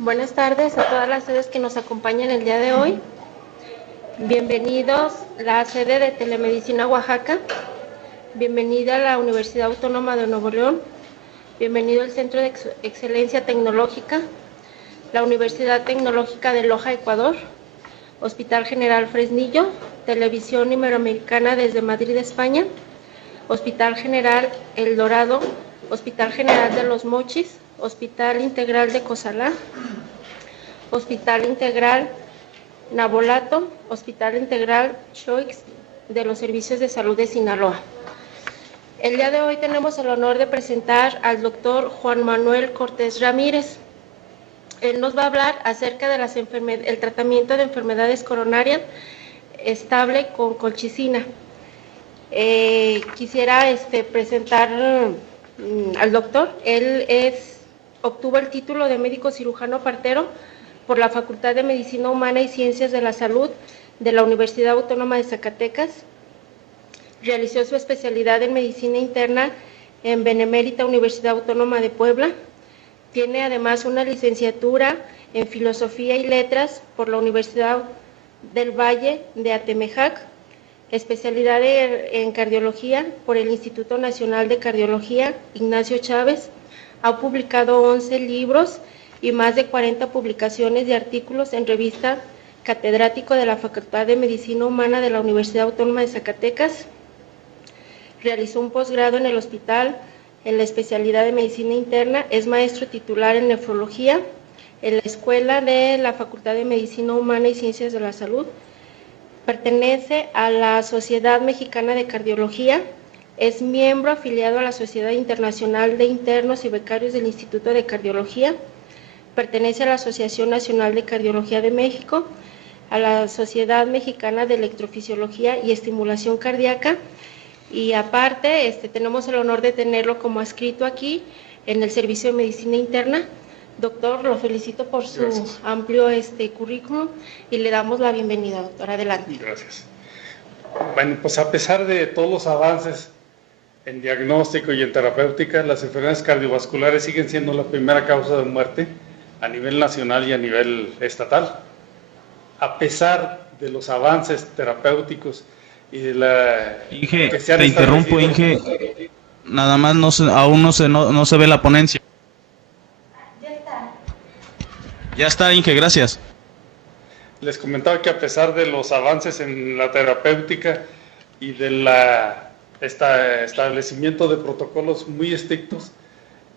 Buenas tardes a todas las sedes que nos acompañan el día de hoy. Bienvenidos a la sede de Telemedicina Oaxaca. Bienvenida a la Universidad Autónoma de Nuevo León. Bienvenido al Centro de Excelencia Tecnológica, la Universidad Tecnológica de Loja, Ecuador, Hospital General Fresnillo, Televisión Iberoamericana desde Madrid, España, Hospital General El Dorado, Hospital General de Los Mochis, Hospital Integral de Cozalá, Hospital Integral Nabolato, Hospital Integral Choix de los Servicios de Salud de Sinaloa. El día de hoy tenemos el honor de presentar al doctor Juan Manuel Cortés Ramírez. Él nos va a hablar acerca de el tratamiento de enfermedades coronarias estable con colchicina. Quisiera presentar al doctor. Él obtuvo el título de médico cirujano partero por la Facultad de Medicina Humana y Ciencias de la Salud de la Universidad Autónoma de Zacatecas. Realizó su especialidad en medicina interna en Benemérita Universidad Autónoma de Puebla. Tiene además una licenciatura en Filosofía y Letras por la Universidad del Valle de Atemejac, especialidad en Cardiología por el Instituto Nacional de Cardiología Ignacio Chávez. Ha publicado 11 libros y más de 40 publicaciones de artículos en revista, catedrático de la Facultad de Medicina Humana de la Universidad Autónoma de Zacatecas. Realizó un posgrado en el hospital en la especialidad de Medicina Interna. Es maestro titular en Nefrología en la Escuela de la Facultad de Medicina Humana y Ciencias de la Salud. Pertenece a la Sociedad Mexicana de Cardiología. Es miembro afiliado a la Sociedad Internacional de Internos y Becarios del Instituto de Cardiología. Pertenece a la Asociación Nacional de Cardiología de México, a la Sociedad Mexicana de Electrofisiología y Estimulación Cardíaca. Y aparte, tenemos el honor de tenerlo como adscrito aquí en el Servicio de Medicina Interna. Doctor, lo felicito por su Gracias. Amplio currículum y le damos la bienvenida, doctor. Adelante. Gracias. Bueno, pues a pesar de todos los avances en diagnóstico y en terapéutica, las enfermedades cardiovasculares siguen siendo la primera causa de muerte a nivel nacional y a nivel estatal. A pesar de los avances terapéuticos y de la... Inge, que se te interrumpo, Inge. Nada más aún no se ve la ponencia. Ya está, Inge, gracias. Les comentaba que a pesar de los avances en la terapéutica y del establecimiento de protocolos muy estrictos,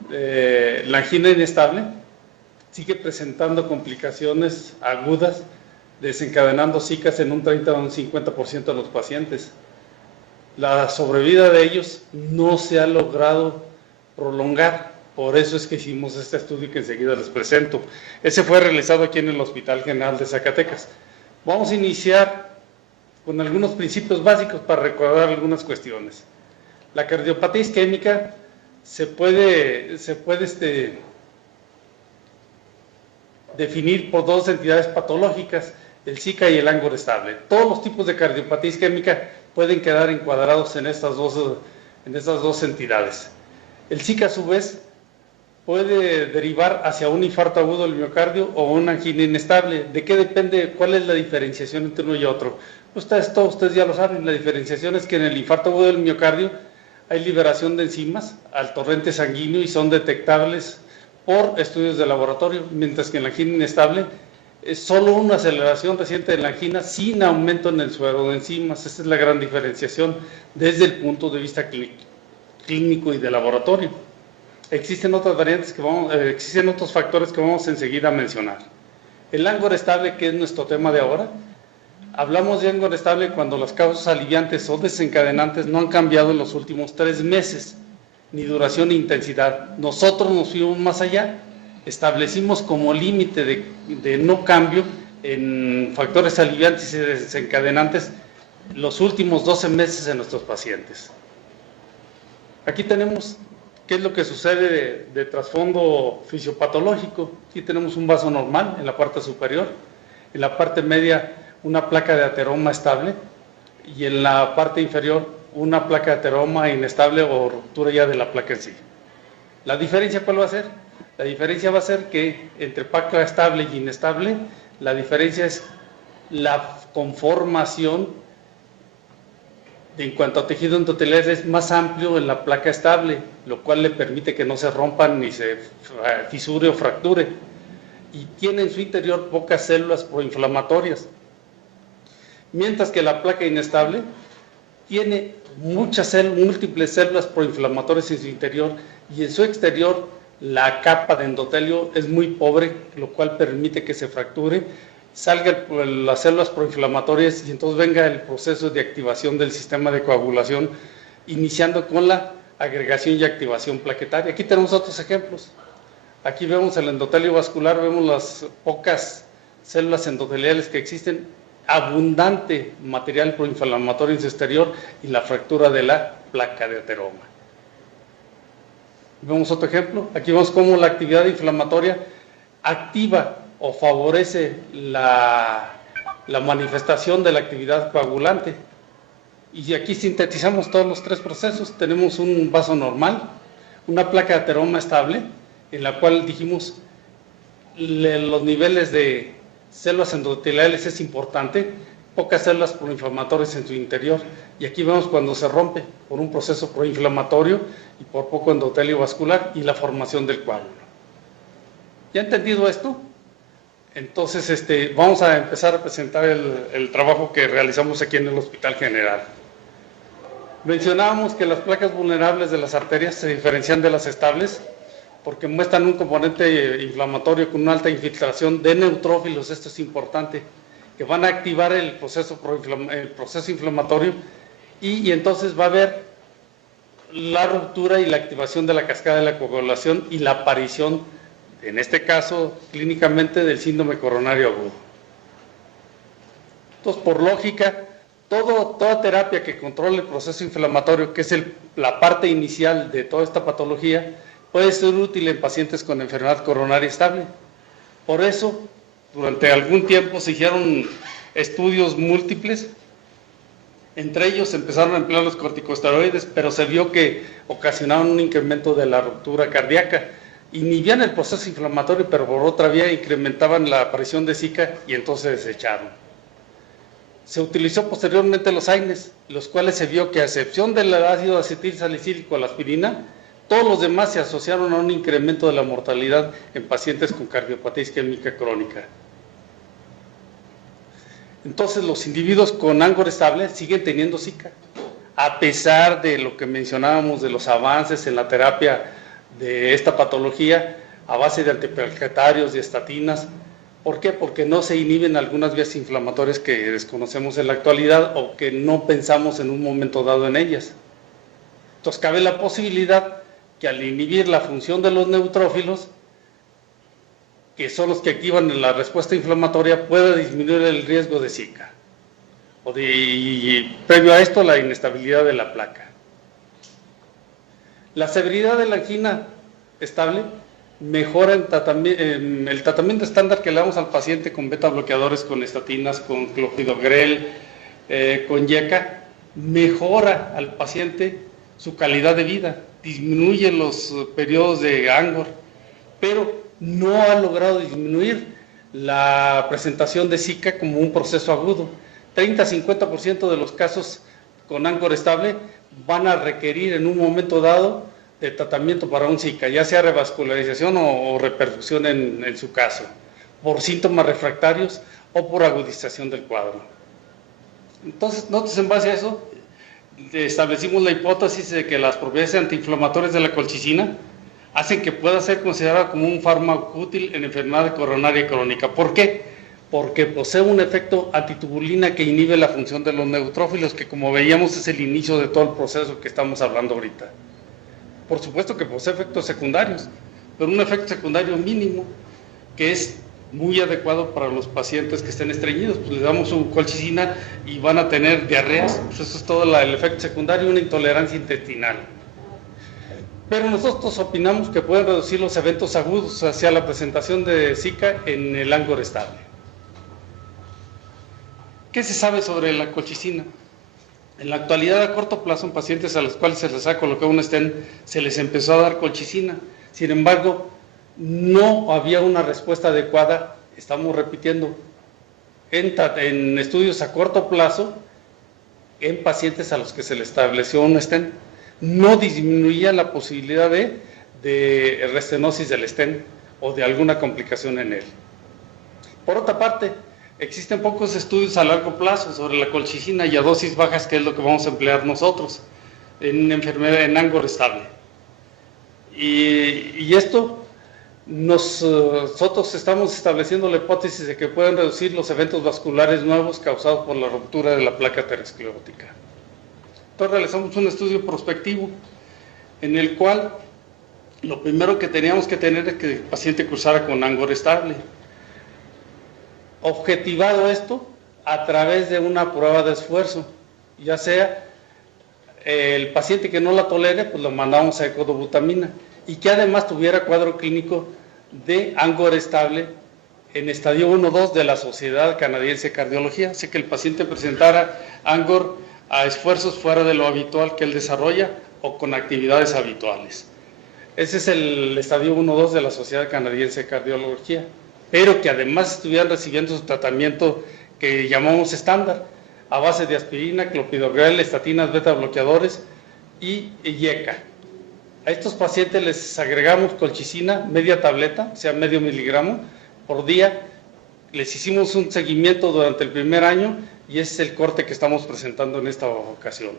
la angina inestable sigue presentando complicaciones agudas, desencadenando SICAs en un 30 o un 50% de los pacientes. La sobrevida de ellos no se ha logrado prolongar, por eso es que hicimos este estudio que enseguida les presento. Ese fue realizado aquí en el Hospital General de Zacatecas. Vamos a iniciar con algunos principios básicos para recordar algunas cuestiones. La cardiopatía isquémica se puede definir por dos entidades patológicas, el SICA y el ángulo estable. Todos los tipos de cardiopatía isquémica pueden quedar encuadrados en estas dos entidades. El SICA, a su vez, puede derivar hacia un infarto agudo del miocardio o una angina inestable. ¿De qué depende? ¿Cuál es la diferenciación entre uno y otro? Pues esto ustedes ya lo saben. La diferenciación es que en el infarto agudo del miocardio hay liberación de enzimas al torrente sanguíneo y son detectables por estudios de laboratorio, mientras que en la angina inestable es solo una aceleración reciente de la angina sin aumento en el suero de enzimas. Esa es la gran diferenciación desde el punto de vista clínico y de laboratorio. Existen otras variantes existen otros factores que vamos enseguida a mencionar. El ángulo estable, que es nuestro tema de ahora. Hablamos de ángulo estable cuando las causas aliviantes o desencadenantes no han cambiado en los últimos 3 meses, ni duración ni intensidad. Nosotros nos fuimos más allá establecimos como límite de no cambio en factores aliviantes y desencadenantes los últimos 12 meses en nuestros pacientes. Aquí tenemos qué es lo que sucede de trasfondo fisiopatológico. Aquí tenemos un vaso normal en la parte superior, en la parte media una placa de ateroma estable y en la parte inferior una placa de ateroma inestable o ruptura ya de la placa en sí. ¿La diferencia cuál va a ser? La diferencia va a ser que entre placa estable y inestable, la diferencia es la conformación en cuanto a tejido endotelial es más amplio en la placa estable, lo cual le permite que no se rompan ni se fisure o fracture, y tiene en su interior pocas células proinflamatorias, mientras que la placa inestable tiene múltiples células proinflamatorias en su interior, y en su exterior la capa de endotelio es muy pobre, lo cual permite que se fracture, salgan las células proinflamatorias y entonces venga el proceso de activación del sistema de coagulación, iniciando con la agregación y activación plaquetaria. Aquí tenemos otros ejemplos. Aquí vemos el endotelio vascular, vemos las pocas células endoteliales que existen, abundante material proinflamatorio en su exterior y la fractura de la placa de ateroma. Vemos otro ejemplo. Aquí vemos cómo la actividad inflamatoria activa o favorece la manifestación de la actividad coagulante. Y aquí sintetizamos todos los tres procesos. Tenemos un vaso normal, una placa de ateroma estable, en la cual dijimos los niveles de células endoteliales es importante, pocas células proinflamatorias en su interior. Y aquí vemos cuando se rompe por un proceso proinflamatorio y por poco endotelio vascular y la formación del coágulo. ¿Ya entendido esto? Entonces vamos a empezar a presentar el trabajo que realizamos aquí en el Hospital General. Mencionábamos que las placas vulnerables de las arterias se diferencian de las estables porque muestran un componente inflamatorio con una alta infiltración de neutrófilos, esto es importante, que van a activar el proceso inflamatorio y entonces va a haber la ruptura y la activación de la cascada de la coagulación y la aparición, en este caso clínicamente, del síndrome coronario agudo. Entonces, por lógica, toda terapia que controle el proceso inflamatorio, que es la parte inicial de toda esta patología, puede ser útil en pacientes con enfermedad coronaria estable. Por eso, durante algún tiempo se hicieron estudios múltiples, entre ellos se empezaron a emplear los corticosteroides, pero se vio que ocasionaban un incremento de la ruptura cardíaca, inhibían el proceso inflamatorio, pero por otra vía incrementaban la aparición de Zika y entonces se desecharon. Se utilizó posteriormente los AINES, los cuales se vio que a excepción del ácido acetil salicílico, la aspirina, todos los demás se asociaron a un incremento de la mortalidad en pacientes con cardiopatía isquémica crónica. Entonces los individuos con Angor estable siguen teniendo Zika, a pesar de lo que mencionábamos de los avances en la terapia de esta patología a base de antiplaquetarios y estatinas. ¿Por qué? Porque no se inhiben algunas vías inflamatorias que desconocemos en la actualidad o que no pensamos en un momento dado en ellas. Entonces cabe la posibilidad que al inhibir la función de los neutrófilos, que son los que activan la respuesta inflamatoria, pueda disminuir el riesgo de Zika. Y previo a esto, la inestabilidad de la placa. La severidad de la angina estable mejora en el tratamiento estándar que le damos al paciente con beta bloqueadores, con estatinas, con clopidogrel, con YECA, mejora al paciente su calidad de vida, disminuye los periodos de Angor, pero no ha logrado disminuir la presentación de Zika como un proceso agudo. 30-50% de los casos con Angor estable van a requerir en un momento dado de tratamiento para un Zika, ya sea revascularización o reperfusión en su caso, por síntomas refractarios o por agudización del cuadro. Entonces, nosotros en base a eso establecimos la hipótesis de que las propiedades antiinflamatorias de la colchicina hacen que pueda ser considerada como un fármaco útil en enfermedad coronaria crónica. ¿Por qué? Porque posee un efecto antitubulina que inhibe la función de los neutrófilos, que como veíamos es el inicio de todo el proceso que estamos hablando ahorita. Por supuesto que posee efectos secundarios, pero un efecto secundario mínimo que es muy adecuado para los pacientes que estén estreñidos. Pues les damos su colchicina y van a tener diarreas, pues eso es todo el efecto secundario, una intolerancia intestinal. Pero nosotros opinamos que pueden reducir los eventos agudos hacia la presentación de Zika en el Angor estable. ¿Qué se sabe sobre la colchicina? En la actualidad, a corto plazo, en pacientes a los cuales se les ha colocado un stent, se les empezó a dar colchicina. Sin embargo, no había una respuesta adecuada, estamos repitiendo, en estudios a corto plazo, en pacientes a los que se les estableció un stent. No disminuía la posibilidad de restenosis del stent o de alguna complicación en él. Por otra parte, existen pocos estudios a largo plazo sobre la colchicina y a dosis bajas, que es lo que vamos a emplear nosotros en enfermedad en Angor estable. Y esto nosotros estamos estableciendo la hipótesis de que pueden reducir los eventos vasculares nuevos causados por la ruptura de la placa aterosclerótica. Entonces realizamos un estudio prospectivo en el cual lo primero que teníamos que tener es que el paciente cursara con Angor estable. Objetivado esto a través de una prueba de esfuerzo, ya sea el paciente que no la tolere, pues lo mandamos a ecodobutamina y que además tuviera cuadro clínico de Angor estable en estadio 1-2 de la Sociedad Canadiense de Cardiología, así que el paciente presentara Angor a esfuerzos fuera de lo habitual que él desarrolla o con actividades habituales. Ese es el estadio 1-2 de la Sociedad Canadiense de Cardiología, pero que además estuvieran recibiendo su tratamiento que llamamos estándar, a base de aspirina, clopidogrel, estatinas, beta bloqueadores y IECA. A estos pacientes les agregamos colchicina, media tableta, o sea, medio miligramo por día. Les hicimos un seguimiento durante el primer año y ese es el corte que estamos presentando en esta ocasión.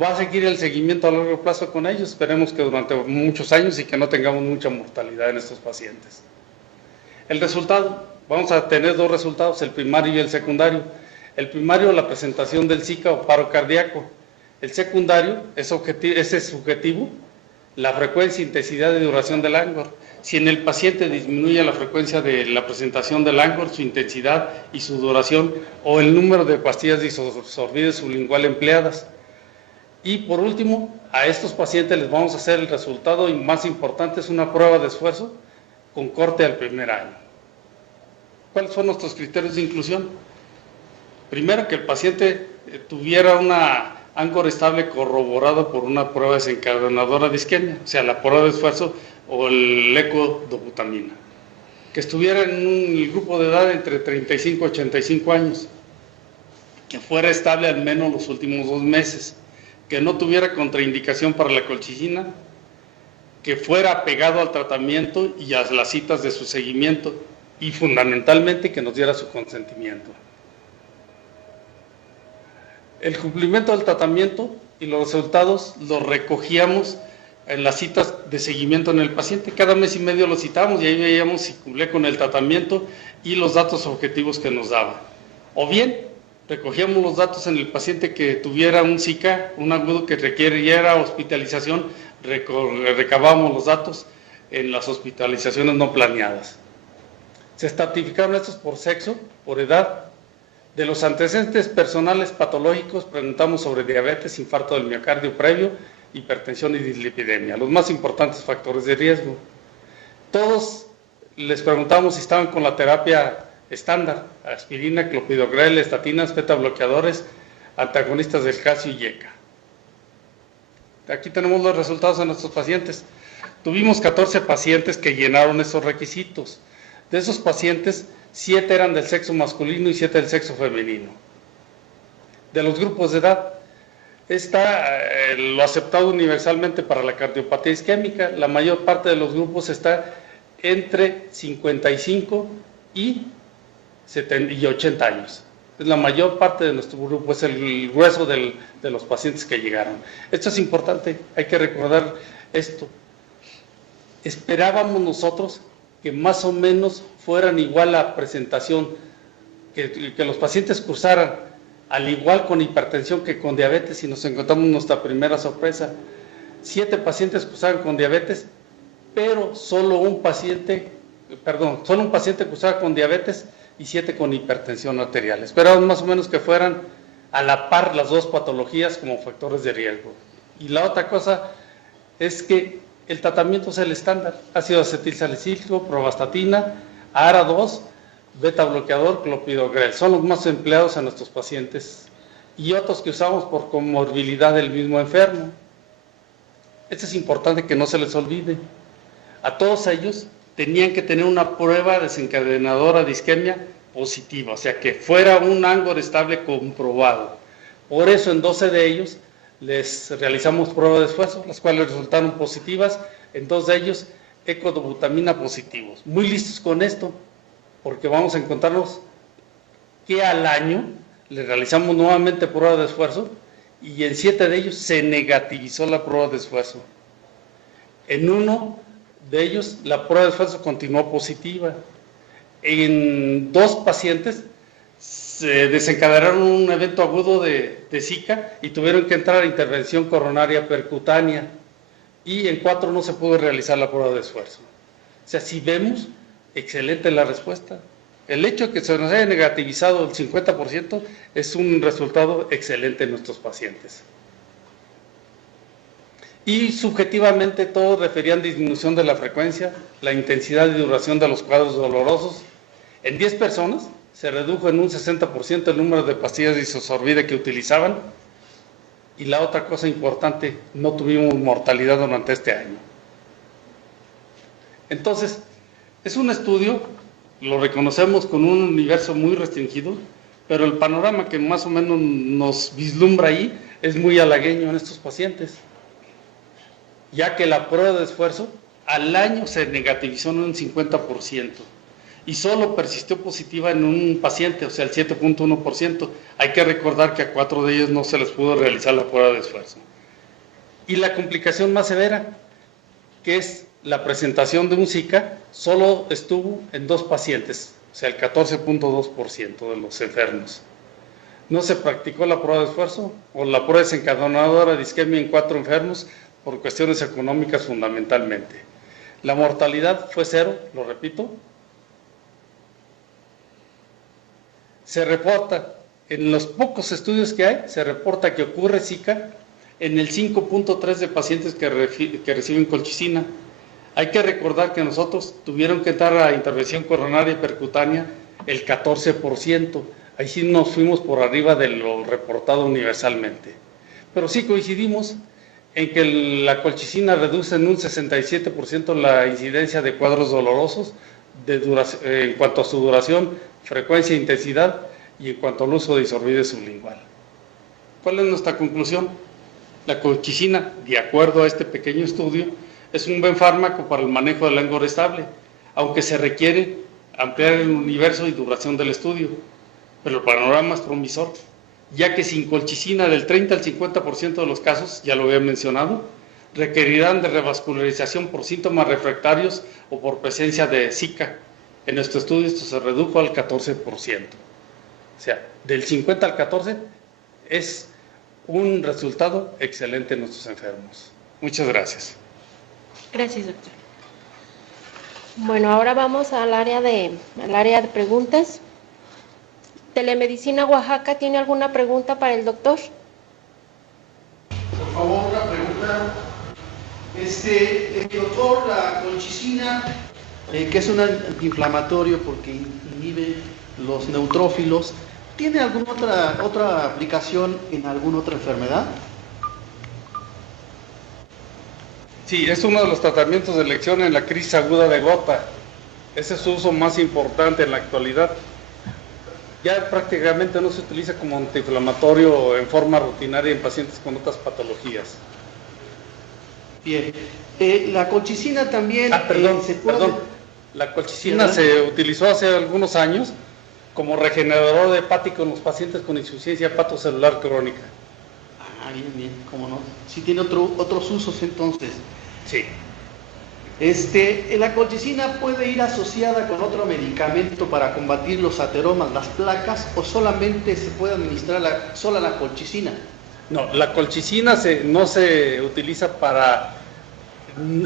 Va a seguir el seguimiento a largo plazo con ellos, esperemos que durante muchos años y que no tengamos mucha mortalidad en estos pacientes. El resultado, vamos a tener dos resultados, el primario y el secundario. El primario, la presentación del Zika o paro cardíaco. El secundario, ese es subjetivo, la frecuencia, intensidad y duración del Angor. Si en el paciente disminuye la frecuencia de la presentación del Angor, su intensidad y su duración, o el número de pastillas disolvibles sublingual empleadas. Y por último, a estos pacientes les vamos a hacer el resultado, y más importante, es una prueba de esfuerzo con corte al primer año. ¿Cuáles son nuestros criterios de inclusión? Primero, que el paciente tuviera una Angor estable corroborado por una prueba desencadenadora de isquemia, o sea, la prueba de esfuerzo o el ecodobutamina. Que estuviera en un grupo de edad entre 35 y 85 años, que fuera estable al menos los últimos 2 meses, que no tuviera contraindicación para la colchicina, que fuera apegado al tratamiento y a las citas de su seguimiento, y fundamentalmente que nos diera su consentimiento. El cumplimiento del tratamiento y los resultados los recogíamos en las citas de seguimiento en el paciente. Cada mes y medio lo citábamos y ahí veíamos si cumplía con el tratamiento y los datos objetivos que nos daba. O bien, recogíamos los datos en el paciente que tuviera un Zika, un agudo que requiriera hospitalización, recabábamos los datos en las hospitalizaciones no planeadas. Se estratificaron estos por sexo, por edad. De los antecedentes personales patológicos, preguntamos sobre diabetes, infarto del miocardio previo, hipertensión y dislipidemia, los más importantes factores de riesgo. Todos les preguntamos si estaban con la terapia estándar, aspirina, clopidogrel, estatinas, beta bloqueadores, antagonistas del calcio y IECA. Aquí tenemos los resultados de nuestros pacientes. Tuvimos 14 pacientes que llenaron esos requisitos. De esos pacientes, 7 eran del sexo masculino y 7 del sexo femenino. De los grupos de edad, está lo aceptado universalmente para la cardiopatía isquémica. La mayor parte de los grupos está entre 55 y 80 años. Es la mayor parte de nuestro grupo, es el grueso de los pacientes que llegaron. Esto es importante, hay que recordar esto. Esperábamos nosotros que más o menos fueran igual la presentación, que los pacientes cursaran al igual con hipertensión que con diabetes, y nos encontramos nuestra primera sorpresa. 7 pacientes cursaron con diabetes pero solo un paciente cursaba con diabetes y 7 con hipertensión arterial. Esperaban más o menos que fueran a la par las dos patologías como factores de riesgo. Y la otra cosa es que el tratamiento es el estándar: ácido acetilsalicílico, pravastatina, ARA2, beta bloqueador, clopidogrel. Son los más empleados en nuestros pacientes y otros que usamos por comorbilidad del mismo enfermo. Esto es importante que no se les olvide. A todos ellos tenían que tener una prueba desencadenadora de isquemia positiva, o sea, que fuera un Angor estable comprobado. Por eso en 12 de ellos les realizamos pruebas de esfuerzo, las cuales resultaron positivas. En 2 de ellos, ecodobutamina positivos. Muy listos con esto, porque vamos a encontrarnos que al año les realizamos nuevamente pruebas de esfuerzo y en 7 de ellos se negativizó la prueba de esfuerzo. En 1 de ellos la prueba de esfuerzo continuó positiva. En 2 pacientes se desencadenaron un evento agudo de Zika y tuvieron que entrar a intervención coronaria percutánea, y en 4 no se pudo realizar la prueba de esfuerzo. O sea, si vemos, excelente la respuesta. El hecho de que se nos haya negativizado el 50% es un resultado excelente en nuestros pacientes. Y subjetivamente todos referían disminución de la frecuencia, la intensidad y duración de los cuadros dolorosos. En 10 personas se redujo en un 60% el número de pastillas de isosorbide que utilizaban. Y la otra cosa importante, no tuvimos mortalidad durante este año. Entonces, es un estudio, lo reconocemos con un universo muy restringido, pero el panorama que más o menos nos vislumbra ahí es muy halagueño en estos pacientes, ya que la prueba de esfuerzo al año se negativizó en un 50% y solo persistió positiva en un paciente, o sea, el 7.1%. Hay que recordar que a 4 de ellos no se les pudo realizar la prueba de esfuerzo. Y la complicación más severa, que es la presentación de un Zika, solo estuvo en 2 pacientes, o sea, el 14.2% de los enfermos. No se practicó la prueba de esfuerzo o la prueba desencadenadora de isquemia en 4 enfermos por cuestiones económicas fundamentalmente. La mortalidad fue 0, lo repito. Se reporta, en los pocos estudios que hay, se reporta que ocurre Zika en el 5.3% de pacientes que reciben colchicina. Hay que recordar que nosotros tuvieron que entrar a intervención coronaria percutánea el 14%. Ahí sí nos fuimos por arriba de lo reportado universalmente. Pero sí coincidimos en que la colchicina reduce en un 67% la incidencia de cuadros dolorosos en cuanto a su duración, frecuencia e intensidad, y en cuanto al uso de isorbide sublingual. ¿Cuál es nuestra conclusión? La colchicina, de acuerdo a este pequeño estudio, es un buen fármaco para el manejo del Angor estable, aunque se requiere ampliar el universo y duración del estudio, pero el panorama es promisor, ya que sin colchicina del 30 al 50% de los casos, ya lo había mencionado, requerirán de revascularización por síntomas refractarios o por presencia de Zika. En nuestro estudio esto se redujo al 14%. O sea, del 50 al 14 es un resultado excelente en nuestros enfermos. Muchas gracias. Gracias, doctor. Bueno, ahora vamos al área de preguntas. Telemedicina Oaxaca, ¿tiene alguna pregunta para el doctor? Por favor, una pregunta. Doctor, la colchicina, que es un antiinflamatorio porque inhibe los neutrófilos, ¿tiene alguna otra aplicación en alguna otra enfermedad? Sí, es uno de los tratamientos de elección en la crisis aguda de gota. Ese es su uso más importante en la actualidad. Ya prácticamente no se utiliza como antiinflamatorio en forma rutinaria en pacientes con otras patologías. Bien. La colchicina también se puede... Perdón. La colchicina se utilizó hace algunos años como regenerador hepático en los pacientes con insuficiencia hepatocelular crónica. Ah, bien, cómo no. Sí tiene otros usos entonces. Sí. La colchicina puede ir asociada con otro medicamento para combatir los ateromas, las placas, o solamente se puede administrar sola la colchicina. No, la colchicina no se utiliza para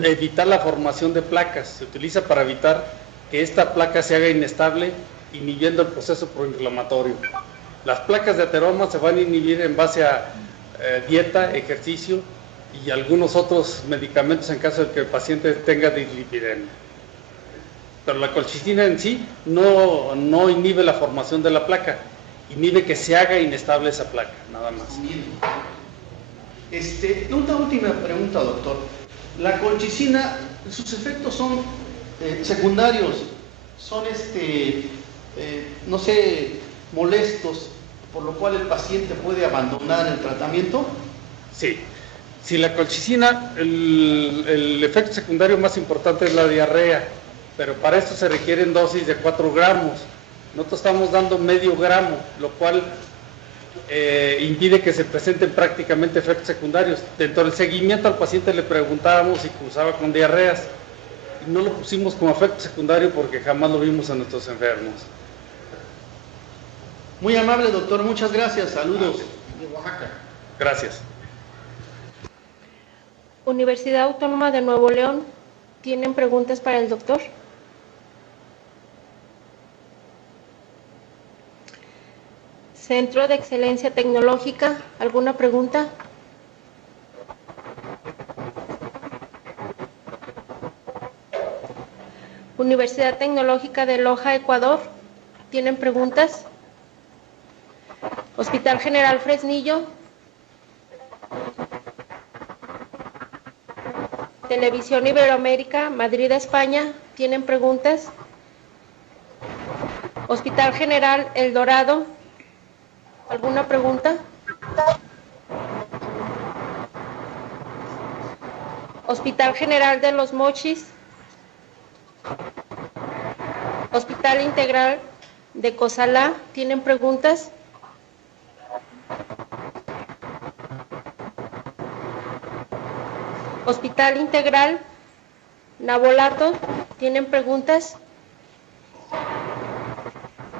evitar la formación de placas. Se utiliza para evitar que esta placa se haga inestable, inhibiendo el proceso proinflamatorio. Las placas de ateroma se van a inhibir en base a dieta, ejercicio y algunos otros medicamentos en caso de que el paciente tenga dislipidemia. Pero la colchicina en sí no inhibe la formación de la placa, inhibe que se haga inestable esa placa, nada más. Bien. Una última pregunta, doctor. La colchicina, sus efectos son secundarios, son no sé, molestos, por lo cual el paciente puede abandonar el tratamiento. Sí. Si la colchicina, el efecto secundario más importante es la diarrea, pero para esto se requieren dosis de 4 gramos. Nosotros estamos dando medio gramo, lo cual impide que se presenten prácticamente efectos secundarios. Dentro del seguimiento al paciente le preguntábamos si cursaba con diarreas. Y no lo pusimos como efecto secundario porque jamás lo vimos en nuestros enfermos. Muy amable, doctor. Muchas gracias. Saludos de Oaxaca. Gracias. Universidad Autónoma de Nuevo León, ¿tienen preguntas para el doctor? Centro de Excelencia Tecnológica, ¿alguna pregunta? Universidad Tecnológica de Loja, Ecuador, ¿tienen preguntas? Hospital General Fresnillo. Televisión Iberoamérica, Madrid, España, ¿tienen preguntas? Hospital General El Dorado, ¿alguna pregunta? Hospital General de Los Mochis. Hospital Integral de Cozalá, ¿tienen preguntas? Hospital Integral Nabolato, ¿tienen preguntas?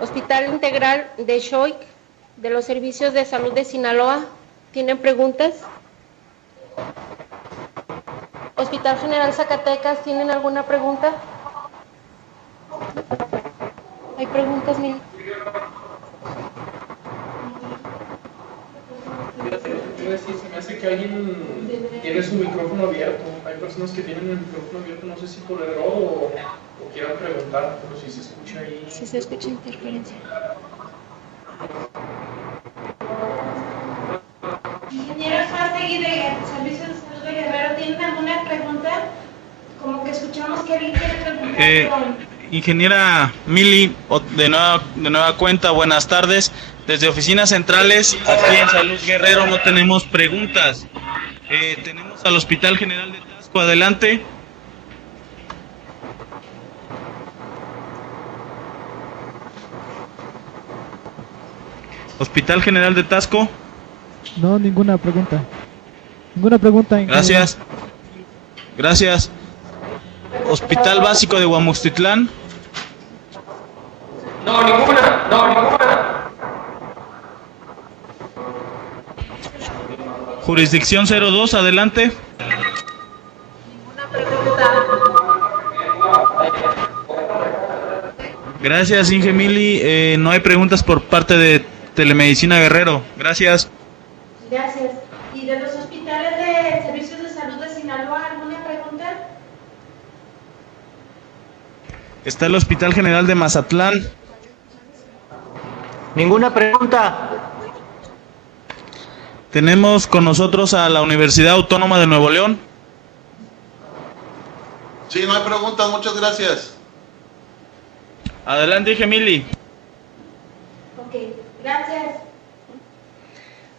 Hospital Integral de Xoic, de los Servicios de Salud de Sinaloa, ¿tienen preguntas? Hospital General Zacatecas, ¿tienen alguna pregunta? ¿Hay preguntas, Mili? Sí, se me hace que alguien tiene su micrófono abierto. Hay personas que tienen el micrófono abierto, no sé si por error o quieran preguntar, pero si se escucha ahí. Sí se escucha interferencia. Ingeniero Fastegui de Servicios de Salud de Guerrero, ¿tienen alguna pregunta? Como que escuchamos que alguien quiere preguntar. Ingeniera Mili, de nueva cuenta, buenas tardes. Desde oficinas centrales, aquí en Salud Guerrero no tenemos preguntas. Tenemos al Hospital General de Tasco, adelante. Hospital General de Tasco. No, ninguna pregunta. Ninguna pregunta. Gracias. Gracias. Hospital Básico de Huamuxtitlán. No, ninguna. Jurisdicción 02, adelante. Ninguna pregunta. Gracias, Inge Mili. No hay preguntas por parte de Telemedicina Guerrero. Gracias. Gracias. ¿Y de los hospitales de Servicios de Salud de Sinaloa, alguna pregunta? Está el Hospital General de Mazatlán. Ninguna pregunta. Tenemos con nosotros a la Universidad Autónoma de Nuevo León. Sí, no hay preguntas, muchas gracias. Adelante, Gemili. Ok, gracias.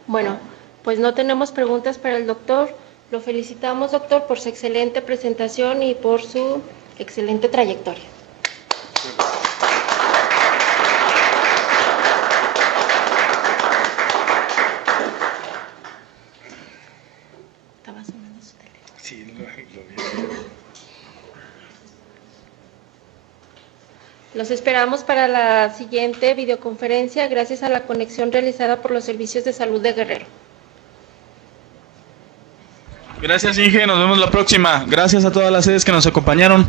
Bueno, pues no tenemos preguntas para el doctor. Lo felicitamos, doctor, por su excelente presentación y por su excelente trayectoria. Estaba sonando su teléfono. Sí, lo vi. Los esperamos para la siguiente videoconferencia gracias a la conexión realizada por los Servicios de Salud de Guerrero. Gracias, Inge. Nos vemos la próxima. Gracias a todas las sedes que nos acompañaron.